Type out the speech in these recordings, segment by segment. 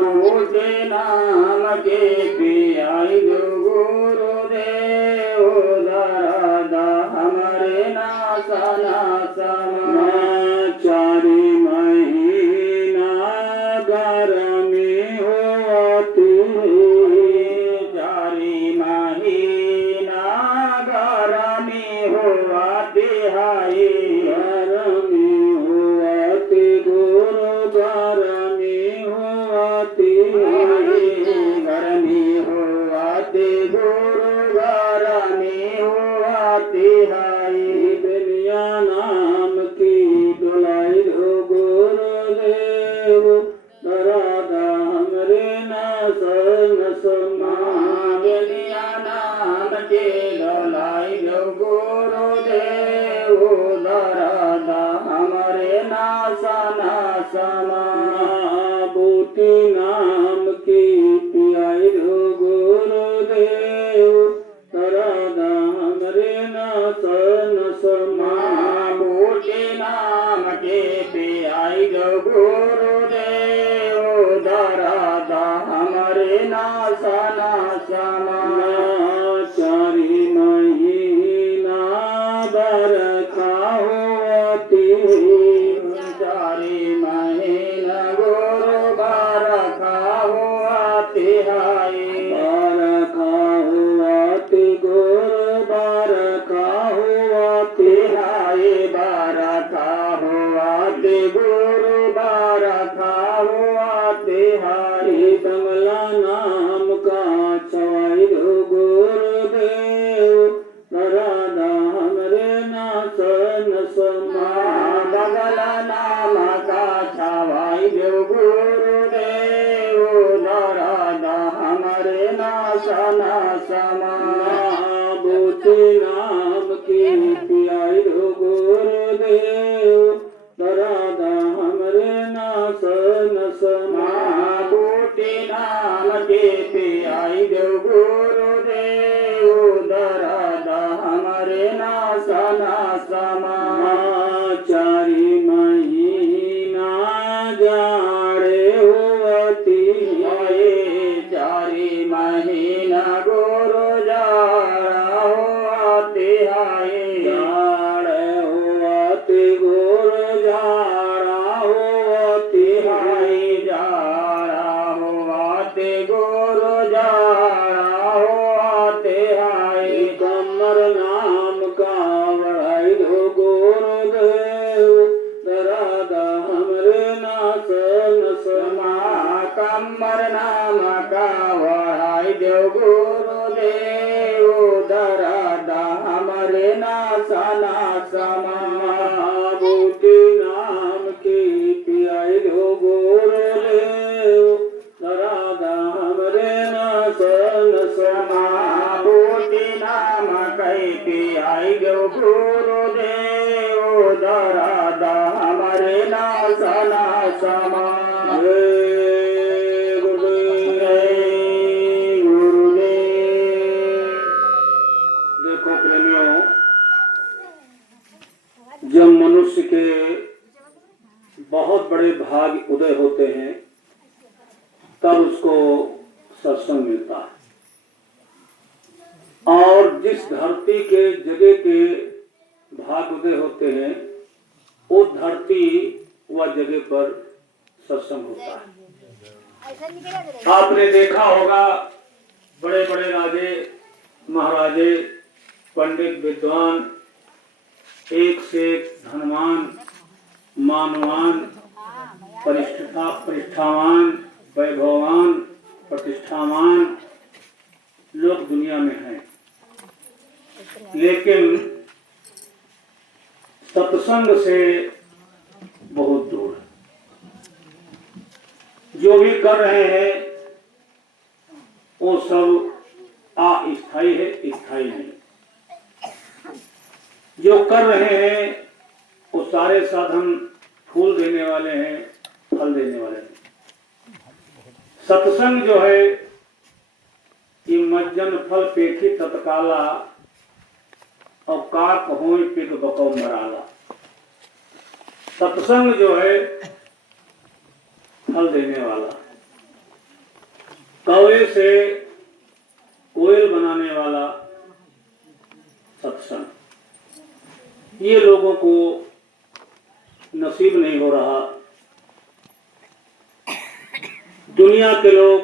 बूटे नाम के पियाई जो गुरुदेव दादा हमारे नासना समाचारी महीना गरमी होती चारी महीना गरमी होती हाई गरमी होती गुरु गरमी होती गुरु गरमी होती हाई दुनिया नाम की डुलाई हो गुरुदेव दरादा हमरे नसन समा दुनिया नाम की डुलाई हो गुरुदेव दरादा हमरे नासना समा बूटी नाम की पियाई हो गुरुदेव दरादा हमरे नासन समा बूटी नाम के पियाई हो गुरुदेव दरादा हमरे नासना समा चारी महीना बरखा होती चारी महीना गुरु बरखा होती हाई बरखा होती गुरु बरखा होती हाई बरखा होती गुरु बरखा होती हाई बंगला नाम का छवाई हो गुरुदेव दरादा हमरे नासन समा बंगला नाम का छवाई हो गुरुदेव दरादा हमरे नासना समा बूटी नाम की पियाई हो गुरुदेव दरादा हमरे नासन समा बूटी नाम की पियाई हो गुरुदेव दरादा हमरे नासना समा चारी महीना जाड़े होती चारी महीना गुरु जाड़ा होती हाई जाड़े होती गुरु जाड़ा होती हाई जाड़ा होती गुरु जाड़ा होती हाई कमर नाम का बढ़ाई हो गुरुदेव दरादा हमरे नासन समा कमर नाम का बढ़ाई दो गुरुदेव दरादा हमरे नासना समा बूटी नाम की पियाई हो गुरुदेव दरादा हमरे नासन समा बूटी नाम कई पियाई हो गुरुदेव दरादा हमरे नासना समा देखो प्रेमियों, जब मनुष्य के बहुत बड़े भाग उदय होते हैं तब उसको सत्संग मिलता है और जिस धरती के जगह के भाग उदय होते हैं उस धरती व जगह पर सत्संग होता है। आपने देखा होगा बड़े बड़े राजे महाराजे पंडित विद्वान एक से एक धनवान मानवान प्रतिष्ठावान वैभवान प्रतिष्ठावान लोग दुनिया में हैं, लेकिन सत्संग से बहुत दूर। जो भी कर रहे हैं वो सब अस्थायी है, स्थायी नहीं। जो कर रहे हैं वो सारे साधन फूल देने वाले हैं, फल देने वाले हैं। सत्संग जो है कि मज्जन फल पेखी तत्काला और काक होई पिक बको मराला। सत्संग जो है फल देने वाला, कौवे से कोयल बनाने वाला सत्संग, ये लोगों को नसीब नहीं हो रहा। दुनिया के लोग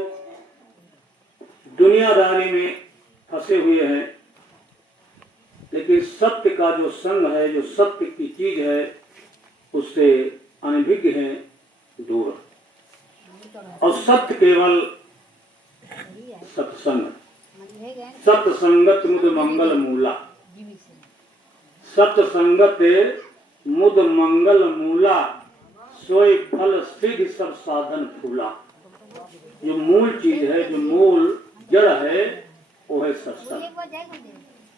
दुनियादारी में फंसे हुए हैं, लेकिन सत्य का जो संग है, जो सत्य की चीज है, उससे अनभिज्ञ हैं, दूर। और सत्य केवल सत्संग, सत्संगत मुद मंगल मूला, सत्संगत मुद मंगल मूला, सोई फल सिद्ध सब साधन फूला। जो मूल चीज है, जो मूल जड़ है, वो है सत्संग।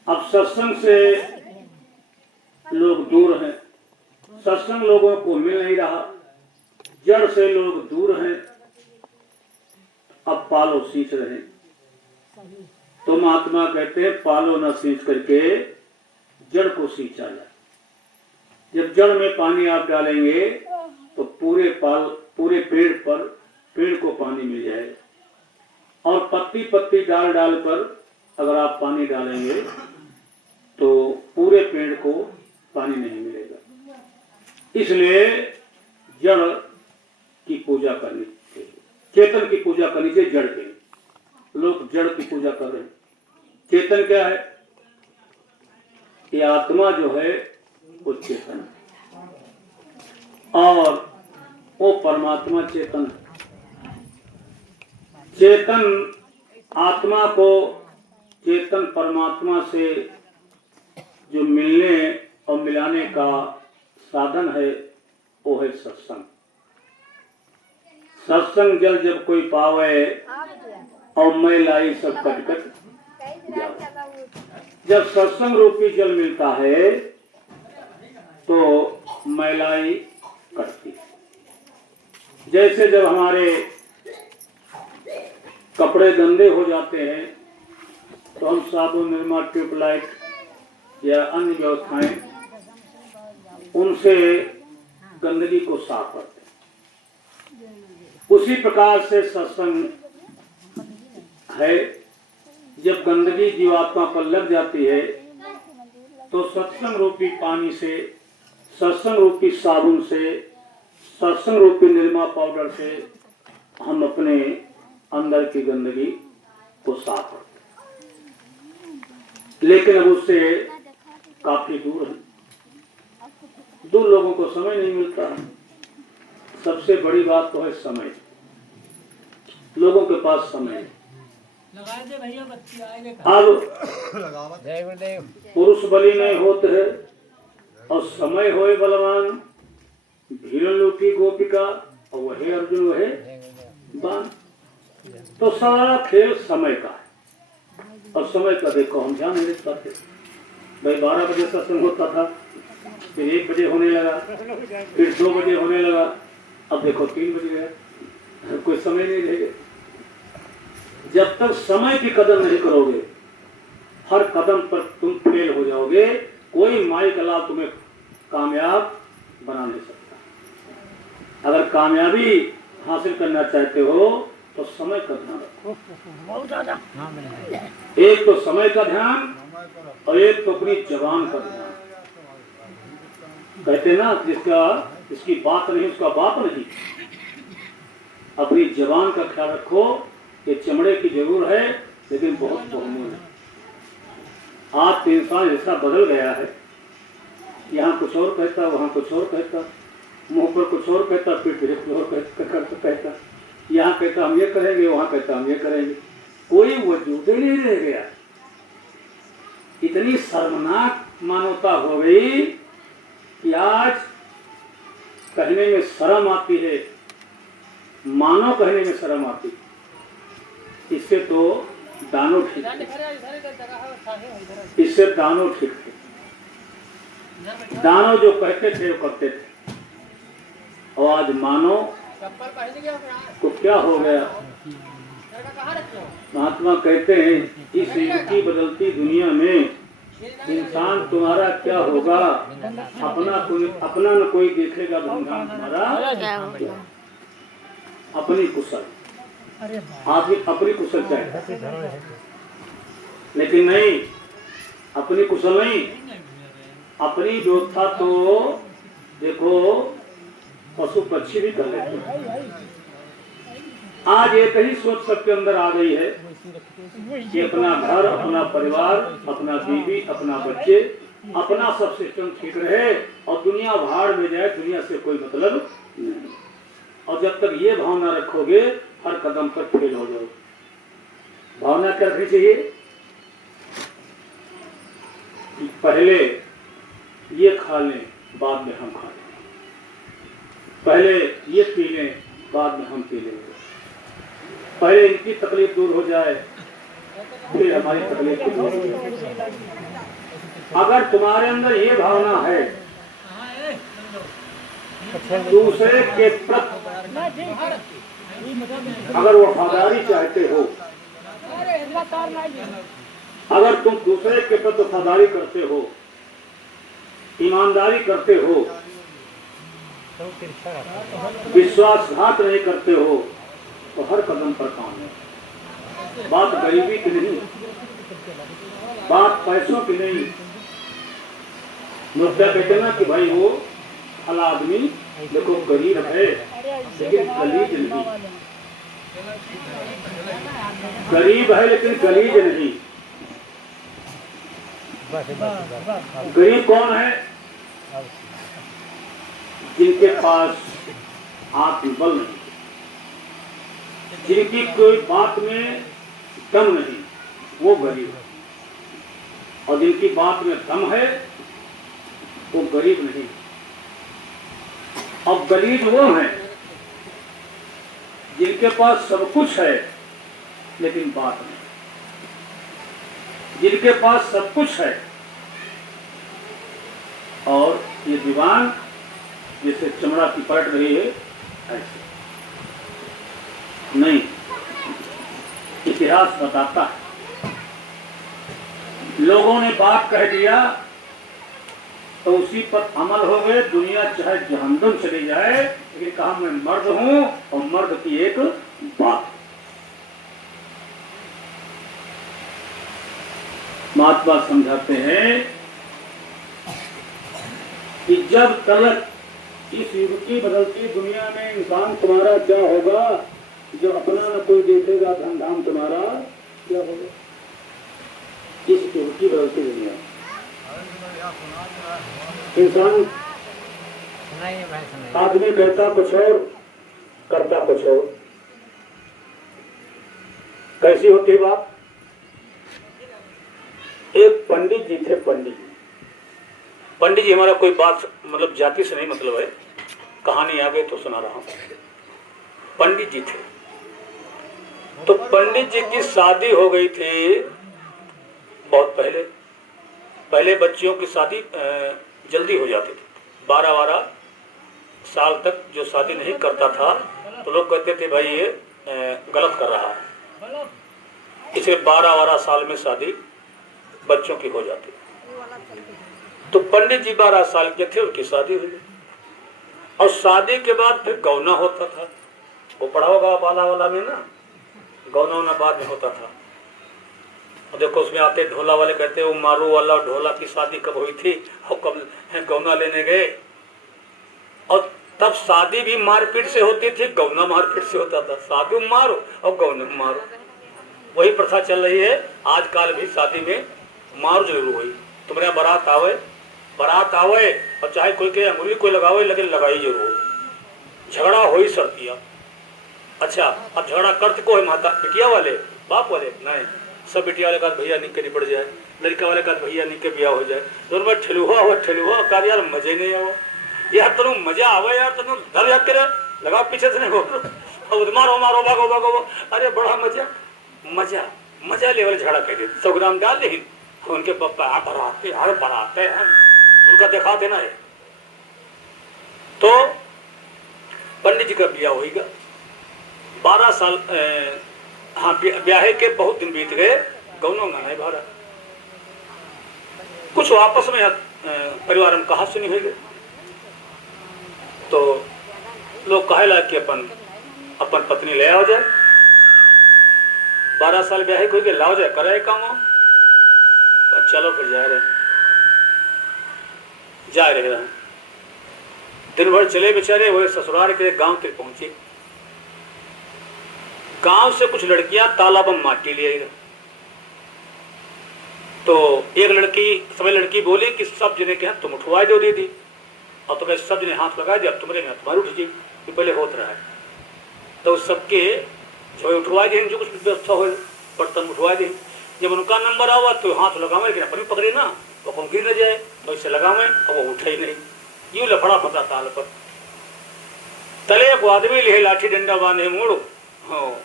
अब सत्संग से लोग दूर हैं, सत्संग लोगों को मिल नहीं रहा, जड़ से लोग दूर हैं। अब पालो सींच रहे, तो महात्मा कहते हैं पालो न सींच करके जड़ को सींचा जाए। जब जड़ में पानी आप डालेंगे तो पूरे पेड़ को पानी मिल जाएगा। और पत्ती पत्ती डाल डाल पर अगर आप पानी डालेंगे तो पूरे पेड़ को पानी नहीं मिलेगा। इसलिए जड़ की पूजा करनी चाहिए, चेतन की पूजा करनी चाहिए। जड़ के लोग जड़ की पूजा कर रहे हैं। चेतन क्या है? ये आत्मा जो है वो चेतन है, और वो परमात्मा चेतन है। चेतन आत्मा को चेतन परमात्मा से जो मिलने और मिलाने का साधन है, वो है सत्संग। सत्संग जल जब कोई पावे और मैं लाई सब कटकट जाओ। जब सत्संग रूपी जल मिलता है तो मैलाई कटती। जैसे जब हमारे कपड़े गंदे हो जाते हैं तो हम साबुन, निरमा, ट्यूबलाइट या अन्य व्यवस्थाएं उनसे गंदगी को साफ करते हैं। उसी प्रकार से सत्संग है। जब गंदगी जीवात्मा पर लग जाती है तो सत्संग रूपी पानी से, सत्संग रूपी साबुन से, सत्संग रूपी निरमा पाउडर से हम अपने अंदर की गंदगी को साफ करते हैं। लेकिन अब उससे काफी दूर है। दो लोगों को समय नहीं मिलता। सबसे बड़ी बात तो है समय। लोगों के पास समय है। अब पुरुष बलि नहीं होते है और समय होए बलवान, भीड़ लूटी गोपिका और वही अर्जुन वही बान। तो सारा खेल समय का है। और समय का देखो हम ध्यान नहीं देख पाते। भाई 12 बजे सत्संग होता था, फिर 1 बजे होने लगा, फिर 2 बजे होने लगा, अब देखो 3 बज गया। कोई समय नहीं रहेगा। जब तक समय की कदर नहीं करोगे, हर कदम पर तुम फेल हो जाओगे। कोई माई कला तुम्हें कामयाब बना नहीं सकता। अगर कामयाबी हासिल करना चाहते हो तो समय का ध्यान रखो। एक तो समय का ध्यान और एक तो अपनी जबान का ध्यान। कहते ना, जिसकी बात नहीं उसका बाप नहीं। अपनी जबान का ख्याल रखो। ये चमड़े की जरूर है लेकिन बहुत बहुमूल्य है। आज तो इंसान ऐसा बदल गया है, यहाँ कुछ और कहता, वहाँ कुछ और कहता, मुंह पर कुछ और कहता, पीठ पर कुछ और कहता। यहाँ कहता हम ये करेंगे, वहाँ कहता हम ये करेंगे। कोई वजूद ही नहीं रह गया। इतनी शर्मनाक मानवता हो गई कि आज कहने में शर्म आती है। मानव कहने में शर्म आती। इससे तो दानव ठीक थे, इससे दानव ठीक थे। दानव जो कहते थे वो करते थे। और आज मानव को क्या हो गया? महात्मा कहते हैं इस युग की बदलती दुनिया में इंसान तुम्हारा क्या होगा? अपना न कोई देखेगा, धूमधाम तुम्हारा। अपनी कुशल, आदमी अपनी कुशल चाहे, लेकिन नहीं, अपनी कुशल नहीं, अपनी व्यवस्था तो देखो पशु पक्षी भी कर लेते हैं। आज एक ही सोच सबके अंदर आ गई है कि अपना घर, अपना परिवार, अपना बीवी, अपना बच्चे, अपना सब सिस्टम ठीक रहे और दुनिया भाड़ में जाए, दुनिया से कोई मतलब नहीं। और जब तक ये भावना रखोगे हर कदम पर फेल हो जाओ। भावना क्या रखनी चाहिए कि पहले ये खा लें, बाद में हम खा लें, पहले ये पी लें, बाद में हम पी लेंगे, पहले इनकी तकलीफ दूर हो जाए, फिर हमारी तकलीफ दूर हो जाए। अगर तुम्हारे अंदर ये भावना है, दूसरे के प्रति अगर वफादारी चाहते हो, अगर तुम दूसरे के प्रति वफादारी करते हो, ईमानदारी करते हो, विश्वासघात नहीं करते हो, तो हर कदम पर काम है। बात गरीबी की नहीं, बात पैसों की नहीं। मुद्दा कहते ना कि भाई वो फला आदमी देखो गरीब है लेकिन गलीज नहीं, गरीब है लेकिन गलीज नहीं। गरीब कौन है? जिनके पास आत्मबल नहीं, जिनकी कोई बात में दम नहीं, वो गरीब है। और जिनकी बात में दम है वो गरीब नहीं। अब गरीब वो हैं जिनके पास सब कुछ है लेकिन बात नहीं, जिनके पास सब कुछ है और ये दीवान जैसे चमड़ा की पलट रही है ऐसे नहीं। इतिहास बताता है लोगों ने बात कह दिया तो उसी पर अमल हो गए, दुनिया चाहे जहन्नुम चली जाए, लेकिन कहा मैं मर्द हूं और मर्द की एक बात। महात्मा समझाते हैं कि जब तक इस युग की बदलती दुनिया में इंसान तुम्हारा क्या होगा, जो अपना न कोई देखेगा धन धाम तुम्हारा क्या होगा। इस युग की बदलती दुनिया इंसान आदमी कहता कुछ और करता कुछ और। कैसी होती बात? एक पंडित जी थे। पंडित जी हमारा कोई बात मतलब जाति से नहीं मतलब है, कहानी आ गई तो सुना रहा हूं। पंडित जी थे तो पंडित जी की शादी हो गई थी बहुत पहले बच्चियों की शादी जल्दी हो जाती थी। 12 साल तक जो शादी नहीं करता था तो लोग कहते थे भाई ये गलत कर रहा है, इसलिए 12 साल में शादी बच्चों की हो जाती। तो पंडित जी 12 साल के थे, उनकी शादी हुई और शादी के बाद फिर गौना होता था। वो पढ़ा होगा बाला वाला में ना, गौना बाद में होता था। और देखो उसमें आते ढोला वाले कहते वो मारू वाला ढोला की शादी कब हुई थी और कब गौना लेने गए। और तब शादी भी मारपीट से होती थी, गौना मारपीट से होता था। शादी में मारो और गौने में मारो, वही प्रथा चल रही है आजकल भी। शादी में मार जरूर हुई। तुम्हारे बारात आवे और चाहे कोई के अंगुली कोई लगावे लेकिन लगाई जरूर। झगड़ा हो ही सकती है। अच्छा अब झगड़ा करते को है माता बिटिया वाले बाप वाले नहीं, सब बिटिया वाले का भैया निके निपट जाए, लड़का वाले का भैया निके ब्याह हो जाए। दोनों में ठेलुआ कार यार मजे नहीं आओ यार, तेन मजा आवे यार, तेन धर याद करे लगा पीछे से नहीं हो मारो भागो। अरे बड़ा मजा लेवल झगड़ा कह देते सौग्राम डाल। लेकिन उनके पापा बराते हैं उनका दिखाते ना है। तो पंडित जी का ब्याह होगा 12 साल। हाँ ब्याहे के बहुत दिन बीत गए, गौनों में नहीं भरा। कुछ आपस में परिवार में कहा सुनी हुई गई तो लोग कहे ला कि अपन अपन पत्नी ले आओ जाए, 12 साल ब्याह कोई के लाओ जाए, करे काम हो, चलो फिर जा रहे हैं। दिन भर चले बेचारे, वो ससुराल के गांव तक पहुंचे। गांव से कुछ लड़कियां तालाब में माटी ले आई। तो एक लड़की, सभी लड़की बोली कि सब जने के तुम उठवा दो दीदी, और तो सब जने हाथ लगा दिया, तुम्हारे में तुम्हारी उठ जाएगी, ये पहले होता रहा है। तो सबके जो उठवा दें, जो कुछ व्यवस्था हो, बर्तन उठवा दें। जब उनका नंबर आवा तो हाथ लगावे, लेकिन अपन पकड़े ना तो अपन गिर न जाए, तो इसे लगावे और वो उठे ही नहीं। यूं लफड़ा फंसा ताल पर। तले को आदमी ले लाठी डंडा बांधे मोड़ो, हो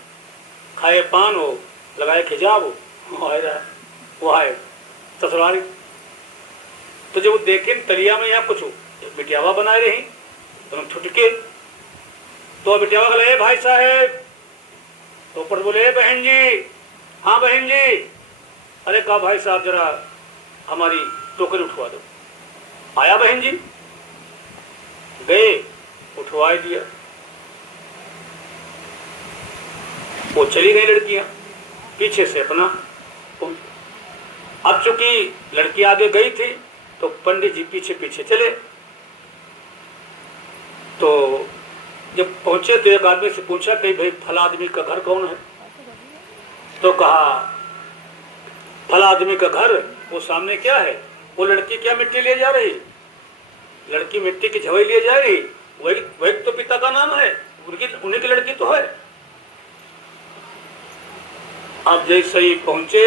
खाए पान हो, लगाए खिजाब हो, वो आए ससुराल। तो जब देखे तलिया में यहाँ कुछ बिटियावा बनाए रही, तो छुटके तो बिटियावा बोले भाई साहेब, तो ऊपर बोले बहन जी। हाँ बहन जी। अरे कहा भाई साहब जरा हमारी टोकरी उठवा दो। आया बहन जी, गए उठवा दिया। वो चली गई लड़कियां, पीछे से अपना। अब चूंकि लड़की आगे गई थी तो पंडित जी पीछे पीछे चले। तो जब पहुंचे तो एक आदमी से पूछा कि भाई फला आदमी का घर कौन है? तो कहा फला आदमी का घर वो सामने क्या है? वो लड़की क्या मिट्टी ले जा रही? लड़की मिट्टी की झवई ले जा रही, वही तो पिता का नाम है, उन्हीं की लड़की तो है। अब जैसे ही पहुंचे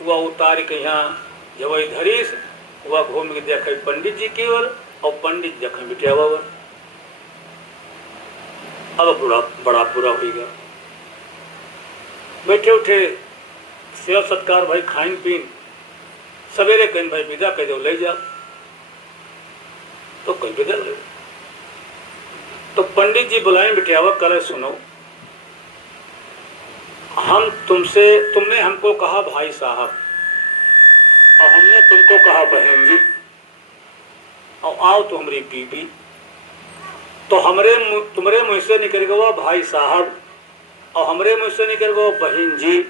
वह उतार के यहाँ झवई धरीस, वह घूम के देखे पंडित जी की ओर, और पंडित देखे बिटिया बाबा। अब बड़ा बुरा हो गया। बैठे उठे सेवा सत्कार भाई, खाइन पीन, सवेरे कहीं भाई विदा कह दो ले जा, तो कहीं विदा ले। तो पंडित जी बुलाए बिटियावा, कल सुनो, हम तुमने हमको कहा भाई साहब, और हमने तुमको कहा बहन जी, और आओ तो हमारी बीबी। तो तुम्हारे मुँह से निकल गया भाई साहब, और हमरे मुँह से निकल गया बहन जी।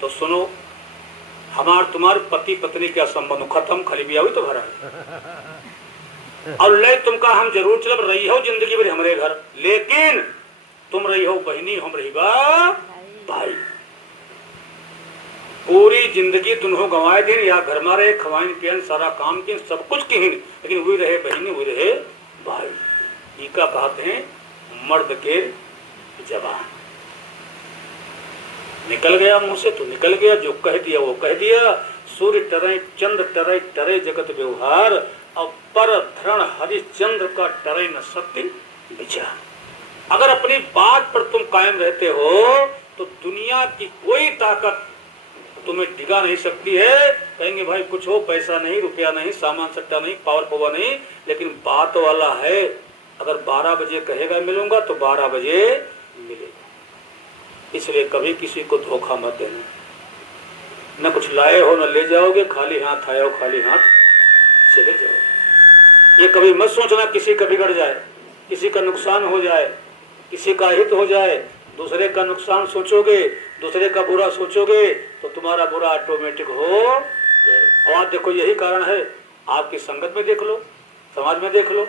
तो सुनो, हमार तुम्हार पति पत्नी का संबंध खत्म, खाली बिया हुई तो भरा है। और ले तुमका हम जरूर चलब रही हो जिंदगी भर हमारे घर, लेकिन तुम रही हो बहनी, हम रही बा भाई। पूरी जिंदगी तुम गंवाए दिन या घर में रहे, खवाइन पियन सारा काम की सब कुछ की, लेकिन वही रहे बहनी, वही रहे भाई। इका कहते हैं मर्द के जबान। निकल गया मुंह से तो निकल गया, जो कह दिया वो कह दिया। सूर्य टरे चंद्र टरे टरे जगत व्यवहार, और पर धरण हरिश्चंद्र का टरे न सत्य विचार। अगर अपनी बात पर तुम कायम रहते हो तो दुनिया की कोई ताकत तुम्हें डिगा नहीं सकती है। कहेंगे भाई कुछ हो, पैसा नहीं, रुपया नहीं, सामान सट्टा नहीं, पावर पवा नहीं, लेकिन बात वाला है। अगर 12 बजे कहेगा मिलूंगा तो 12 बजे मिलेगा। इसलिए कभी किसी को धोखा मत देना। न कुछ लाए हो न ले जाओगे, खाली हाथ आए हो खाली हाथ चले जाओ। ये कभी मत सोचना किसी का बिगड़ जाए, किसी का नुकसान हो जाए, किसी का हित हो जाए। दूसरे का नुकसान सोचोगे, दूसरे का बुरा सोचोगे तो तुम्हारा बुरा ऑटोमेटिक हो जाए। और देखो यही कारण है, आपकी संगत में देख लो, समाज में देख लो,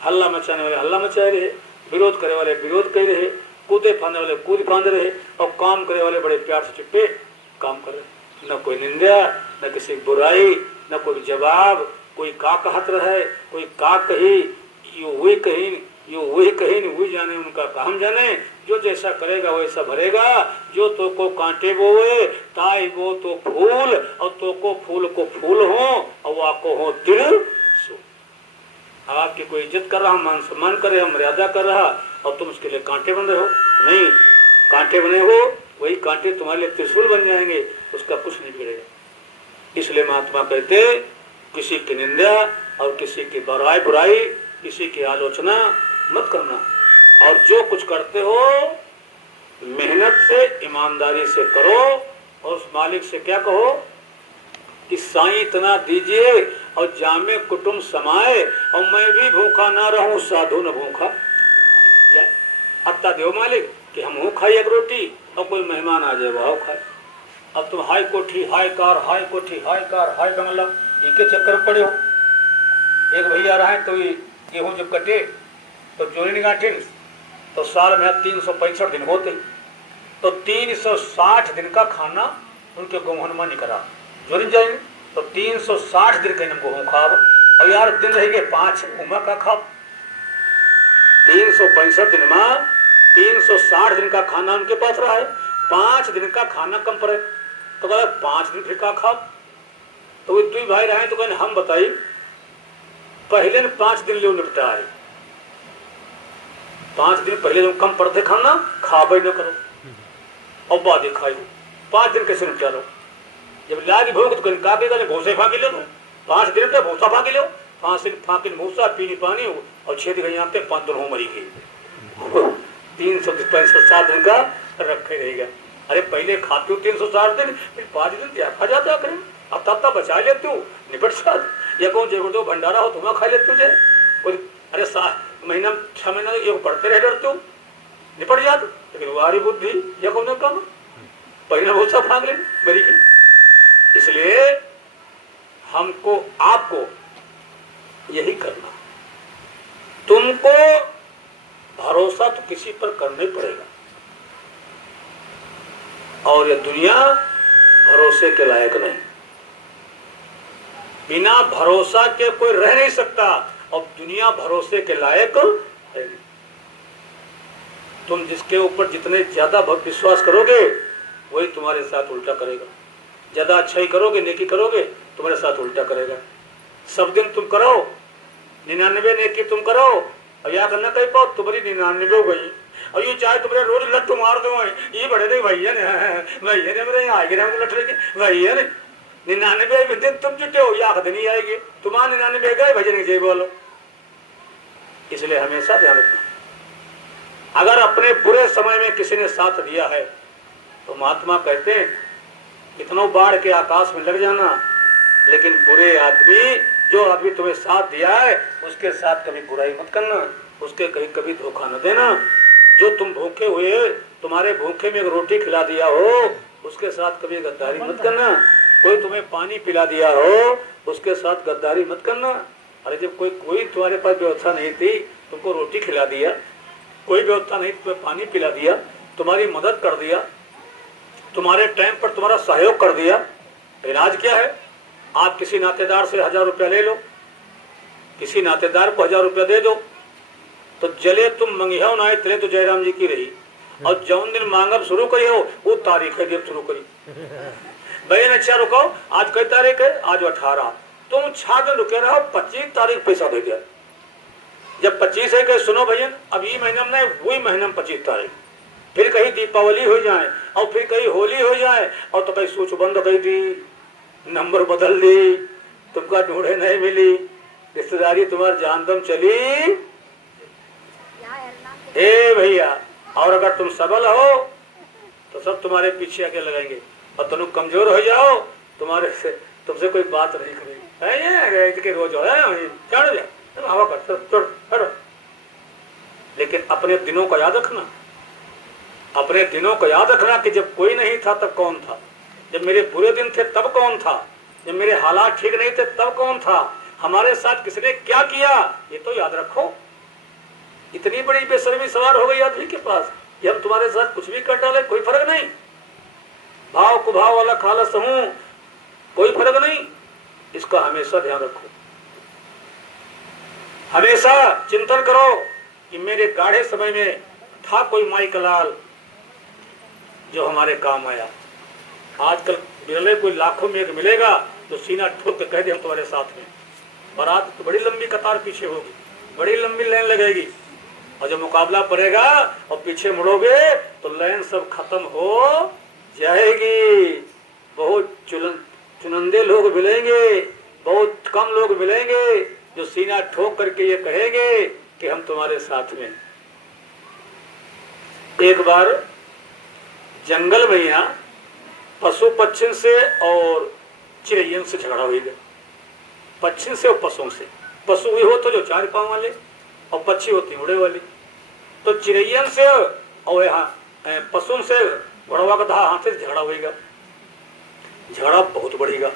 हल्ला मचाने वाले हल्ला मचाए रहे, विरोध करे वाले विरोध कर रहे, कूदे फांदने वाले कूद फांद रहे, और काम करे वाले बड़े प्यार से चुप्पे काम कर रहे। न कोई निंदा, न किसी बुराई, न कोई जवाब, कोई का कहत रहे, कोई का कही, यो वही कही, यो वही कही, वही जाने उनका काम जाने। जो जैसा करेगा वैसा भरेगा। जो तो को कांटे बोए ताई वो तो फूल, और तो को फूल हो, और वाको हो तिल सो। आपकी कोई इज्जत कर रहा, मान सम्मान कर रहा, मर्यादा कर रहा, और तुम उसके लिए कांटे बन रहे हो। नहीं, कांटे बने हो, वही कांटे तुम्हारे लिए त्रिशूल बन जाएंगे, उसका कुछ नहीं बिगड़ेगा। इसलिए महात्मा कहते किसी की निंदा और किसी की बुराई, किसी की आलोचना मत करना। और जो कुछ करते हो मेहनत से, ईमानदारी से करो, और उस मालिक से क्या कहो कि साईं इतना दीजिए और जामे कुटुंब समाए, और मैं भी भूखा ना रहूं, साधु न भूखा जाए। अत्ता देव मालिक कि हम हूँ खाई एक रोटी और कोई मेहमान आ जाए वो खाए। अब तुम हाई कोठी हाई कार हाई कोठी हाई कार हाई बंगला इनके चक्कर में पड़े हो। एक भैया रहे तो गेहूँ जब कटे तो जोड़ी निगाठिन तो साल में 365 दिन होते, तो 360 दिन का खाना उनके गेहूं में निकला जोड़ी जाएंगे तो 360 दिन का गेहूँ खाब। और यार दिन रहेंगे 5 उमा का खाब। 365 दिन में 360 दिन का खाना उनके पास रहा है, 5 दिन का खाना कम पड़े तो कहते 5 दिन फिर का खाब। तो वे दुई भाई रहे तो कहने हम बताइए पहले ने 5 दिन ले निपटा है, 5 दिन पहले जो कम पड़ते खाना खाबे न करो और बाद खाई 5 दिन कैसे निपटा लो। जब लागी भूख तो कहीं काके भूसे फाँकी लो 5 दिन तक भूसा फाँकी लो, 5 दिन फाँकी भूसा पीनी पानी और 6 दिन यहाँ पे 5 दिन हो मरी गई 360 दिन का रखे रहेगा। अरे पहले खाते हो 360 दिन फिर 5 दिन क्या खा जाता करें। अब तब तक बचा लेते हो निपट साथ या कौन जो भंडारा हो तुम्हें खा लेते तुझे और अरे 7 महीना 6 महीना ये बढ़ते रह डरते हो निपट जाते। लेकिन वारी बुद्धि या कौन काम पहले भूसा फाँक ले मरी गई। इसलिए हमको आपको यही करना, तुमको भरोसा तो किसी पर करना ही पड़ेगा और ये दुनिया भरोसे के लायक नहीं, बिना भरोसा के कोई रह नहीं सकता और दुनिया भरोसे के लायक है। तुम जिसके ऊपर जितने ज्यादा विश्वास करोगे वही तुम्हारे साथ उल्टा करेगा। ज्यादा अच्छाई करोगे नेकी करोगे तुम्हारे साथ उल्टा करेगा। सब दिन तुम करो 99 नेकी तुम करो और या करना कहीं पाओ तुम्हारी 99 हो गई और ये चाहे तुम्हारे रोज लट्टू मार दो ये बड़े नहीं भैया ने मेरे यहाँ आएगी लट लेके भैया ने 99 दिन तुम जुटे हो या खत नहीं आएगी तुम्हारे 99 गए भजन जय बोलो। इसलिए हमेशा ध्यान रखना अगर अपने बुरे समय में किसी ने साथ दिया है तो महात्मा कहते हैं इतना बाढ़ के आकाश में लग जाना, लेकिन बुरे आदमी जो आदमी तुम्हें साथ दिया है उसके साथ कभी बुराई मत करना, उसके कहीं कभी धोखा न देना। जो तुम भूखे हुए तुम्हारे भूखे में एक रोटी खिला दिया हो उसके साथ कभी गद्दारी मत करना। कोई तुम्हें पानी पिला दिया हो उसके साथ गद्दारी मत करना। अरे जब कोई तुम्हारे पास व्यवस्था नहीं थी तुमको रोटी खिला दिया, कोई व्यवस्था नहीं तुम्हें पानी पिला दिया, तुम्हारी मदद कर दिया, तुम्हारे टाइम पर तुम्हारा सहयोग कर दिया, इलाज क्या है? आप किसी नातेदार से 1000 रुपया ले लो, किसी नातेदार को 1000 रुपया दे दो तो जले तुम मंगिया ना तले तो जयराम जी की रही और जौन दिन मांगब शुरू करी हो वो तारीख है जब शुरू करी बहन अच्छा रुको आज कई तारीख है आज 18 तुम 6 दिन रुके रहो 25 तारीख पैसा दे दिया। जब 25 है कि सुनो भैया अब ये महीना में वही महीना में 25 तारीख फिर कहीं दीपावली हो जाए और फिर कहीं होली हो जाए और तो कहीं सूच बंद कर दी नंबर बदल दी तुमका ढूंढे नहीं मिली रिश्तेदारी तुम्हारी जानदम चली ए भैया। और अगर तुम सबल हो तो सब तुम्हारे पीछे आके लगाएंगे और तुम कमजोर हो जाओ तुम्हारे से तुमसे कोई बात नहीं करेगी रोज चढ़ जा हवा कर। लेकिन अपने दिनों को याद रखना, अपने दिनों को याद रखना कि जब कोई नहीं था तब कौन था, जब मेरे बुरे दिन थे तब कौन था, जब मेरे हालात ठीक नहीं थे तब कौन था, हमारे साथ किसने क्या किया ये तो याद रखो। इतनी बड़ी बेशर्मी सवार हो गई आदमी के पास कि हम तुम्हारे साथ कुछ भी कर डाले कोई फर्क नहीं, भाव कुभाव वाला खाला समूह कोई फर्क नहीं। इसका हमेशा ध्यान रखो, हमेशा चिंतन करो कि मेरे गाढ़े समय में था कोई माई कलाल जो हमारे काम आया। आजकल मिले कोई लाखों में एक मिलेगा तो सीना ठोक के कह दे हम तुम्हारे साथ में। बारात तो बड़ी लंबी कतार पीछे होगी, बड़ी लंबी लाइन लगेगी और जब मुकाबला पड़ेगा और पीछे मुड़ोगे तो लाइन सब खत्म हो जाएगी। बहुत चुनिंदे लोग मिलेंगे, बहुत कम लोग मिलेंगे जो सीना ठोक करके ये कहेंगे कि हम तुम्हारे साथ में। एक बार जंगल में यहाँ पशु पक्षी से और चिड़ियन से झगड़ा हुई गया, पक्षी से और पशुओं से। पशु हुए हो तो जो 4 पांव वाले और पक्षी होती उड़े वाली। तो चिड़ैयन से और यहाँ पशु से घोड़वा का हाथ से झगड़ा होगा, झगड़ा बहुत बढ़ेगा।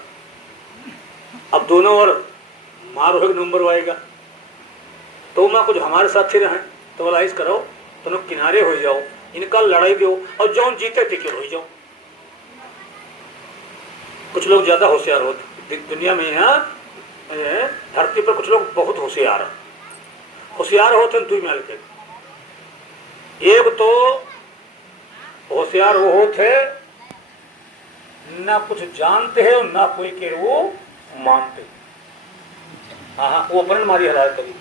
अब दोनों ओर मार होगा, नंबर आएगा। तो मैं कुछ हमारे साथ ही रहें तो बोला इस करो, तुम तो किनारे हो जाओ, इनका लड़ाई दो और जौन जीते टिके हो जाओ। कुछ लोग ज्यादा होशियार होते दुनिया में, यहाँ धरती पर कुछ लोग बहुत होशियार होते हैं। 2 मिल के एक तो होशियार वो होते ना कुछ जानते हैं ना कोई के वो मानते। हाँ, वो अपन मारी हलाल करी।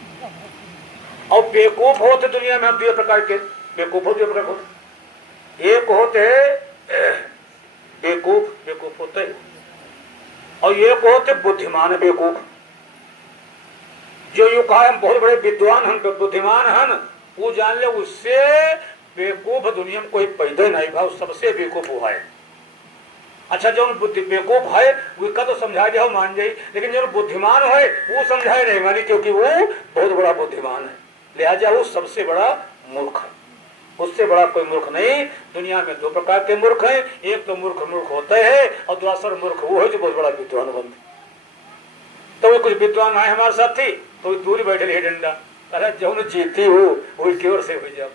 और बेवकूफ होते दुनिया में 2 प्रकार के बेवकूफ होते। एक होते बेवकूफ होते और एक होते बुद्धिमान बेवकूफ। जो यू कहा हम बहुत बड़े विद्वान हम बुद्धिमान हैं, वो जान ले उससे बेवकूफ दुनिया में कोई पैदा नहीं भाव, सबसे बेवकूफ हुआ है। अच्छा, जो बेवकूफ है वो का तो समझा दिया मान जाए, लेकिन जो बुद्धिमान है वो समझाए नहीं मानी, क्योंकि वो बहुत बड़ा बुद्धिमान है, लिहाजा वो सबसे बड़ा मूर्ख है। उससे बड़ा कोई मूर्ख नहीं। दुनिया में 2 प्रकार के मूर्ख हैं, एक तो मूर्ख होते हैं और दूसरा मूर्ख वो है जो बहुत बड़ा विद्वान बनते। तो वो कुछ विद्वान आए हमारे साथ थी तो दूर बैठे रहे डंडा, अरे जो जीती हो वही की ओर से हो जाओ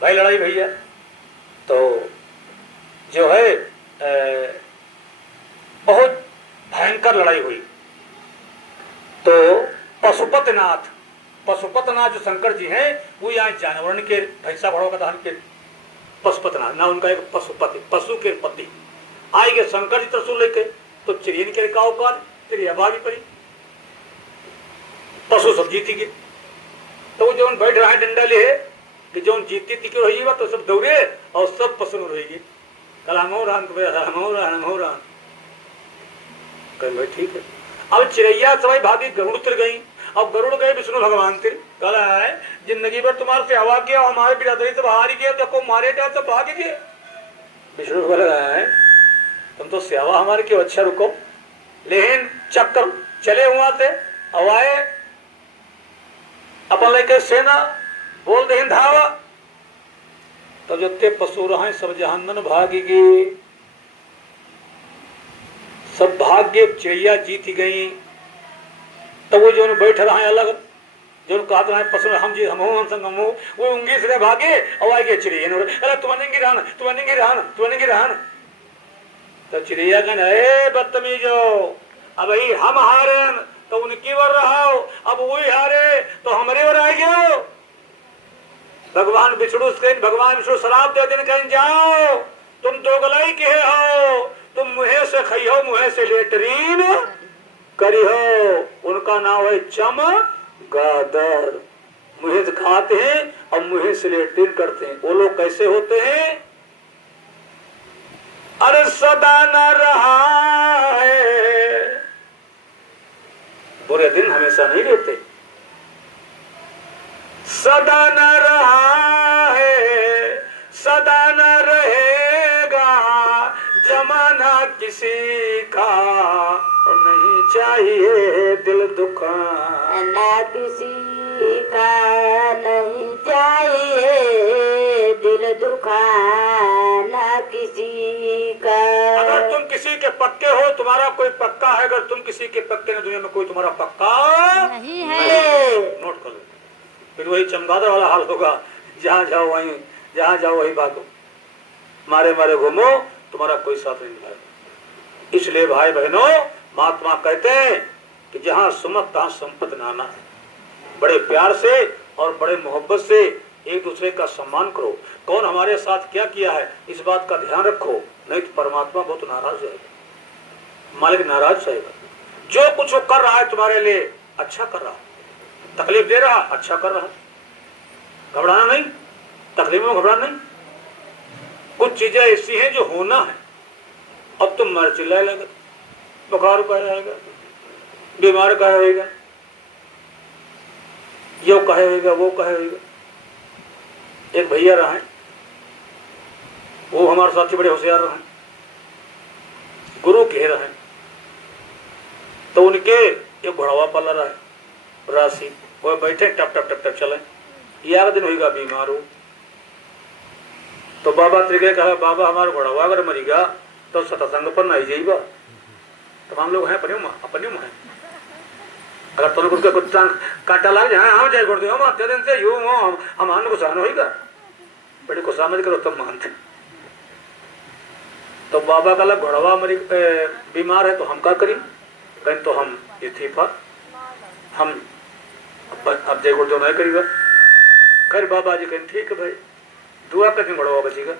भाई लड़ाई भैया। तो जो है बहुत भयंकर लड़ाई हुई। तो पशुपतनाथ जो शंकर जी हैं वो यहाँ जानवरन के भैंसा भड़ों का दहन के पशुपतनाथ ना, उनका एक पशुपति पशु के पति आए गए शंकर जी त्रिशूल लेके। तो चिड़ियन के का औकात तेरी आबादी पड़ी, पशु सब जीती गए। तो जो बैठ रहा है डंडा ले कि जो जीती थी क्यों रही तो सब दौड़े और सब पशु रहेगी। कल हम भाई ठीक है। अब चिड़ैया सवाई भागी गरुड़ तिर गई। अब गरुड़ गए विष्णु भगवान तिर, कल है जिंदगी भर तुम्हारे से हवा किया, हमारे बिरादरी से बाहर ही गया, देखो मारे जाओ तो भाग गए। विष्णु बोल रहा है तुम तो सेवा हमारे क्यों, अच्छा रुको। लेकिन चक्कर चले हुआ थे, अब आए अपन लेके सेना बोल दे धावा। तो जो ते पशु रहे सब जहानन भागी, सब भाग्य चिड़िया जीत गई। तो वो जो बैठ रहे अलग, जो कहा रहे पशु हम जी हम संग वो उंगी से भागे और आगे चिड़िया अरे तुम्हें रहन। तो चिड़िया कहने बदतमीजो, अब हम हारे तो उनकी ओर रहो, अब वही हारे तो हमारे ओर आ गयो। भगवान विष्णु शराब दे दिन कहीं जाओ, तुम दोगलाई के हो, तुम मुहे से खई हो मुहे से लेटरीन करी हो। उनका नाम है चमगादड़। मुहे से खाते हैं और मुहे से लेटरीन करते हैं। वो लोग कैसे होते हैं? अरे सदा न रहा है, बुरे दिन हमेशा नहीं रहते। सदा न रहा है, सदा न रहेगा, जमाना किसी का नहीं चाहिए दिल दुखाना, किसी का नहीं चाहिए दिल दुखाना किसी का। अगर तुम किसी के पक्के हो, तुम्हारा कोई पक्का है, अगर तुम किसी के पक्के नहीं, दुनिया में कोई तुम्हारा पक्का नहीं है। नोट कर लो, फिर वही चमगादड़ वाला हाल होगा। जहाँ जाओ वही भागो, मारे मारे घूमो, तुम्हारा कोई साथ नहीं निभाएगा। इसलिए भाई बहनों, महात्मा कहते हैं कि जहाँ सुमत तहाँ संपत नाना है। बड़े प्यार से और बड़े मोहब्बत से एक दूसरे का सम्मान करो। कौन हमारे साथ क्या किया है इस बात का ध्यान रखो, नहीं तो परमात्मा बहुत नाराज रहेगा, मालिक नाराज रहेगा। जो कुछ वो कर रहा है तुम्हारे लिए अच्छा कर रहा है, तकलीफ दे रहा अच्छा कर रहा है, घबराना नहीं, तकलीफ में घबराना नहीं। कुछ चीजें ऐसी हैं जो होना है। अब तुम मर चिल्लाए लगे, बुखार का रहेगा, बीमार का रहेगा, यो कहेगा वो कहेगा। एक भैया रहे, वो हमारे साथी बड़े होशियार रहे, गुरु के रहे। तो उनके एक घोड़वा पाला रहा है राशि, वो बैठे टप टप टप टप चले। यार दिन होगा बीमार हो तो बाबा त्रिके कहा बाबा हमारा घोड़ा अगर मरीगा तो सत्संग पर नहीं जाइबा। तो हम लोग हैं अपने में हैं अगर तुम कुछ कुछ कांटा लग जाए हम जाए गुड़ हम आते दिन से यूं हम आन गुसान होगा बड़ी गुस्सा मत करो तुम मानते। तो बाबा का लग घोड़वा मरी बीमार है तो हम क्या करें कहीं तो हम इस्तीफा हम अब जय गुड़ जो नहीं करेगा खैर बाबा जी कहें ठीक है भाई दुआ करके घोड़वा बचेगा।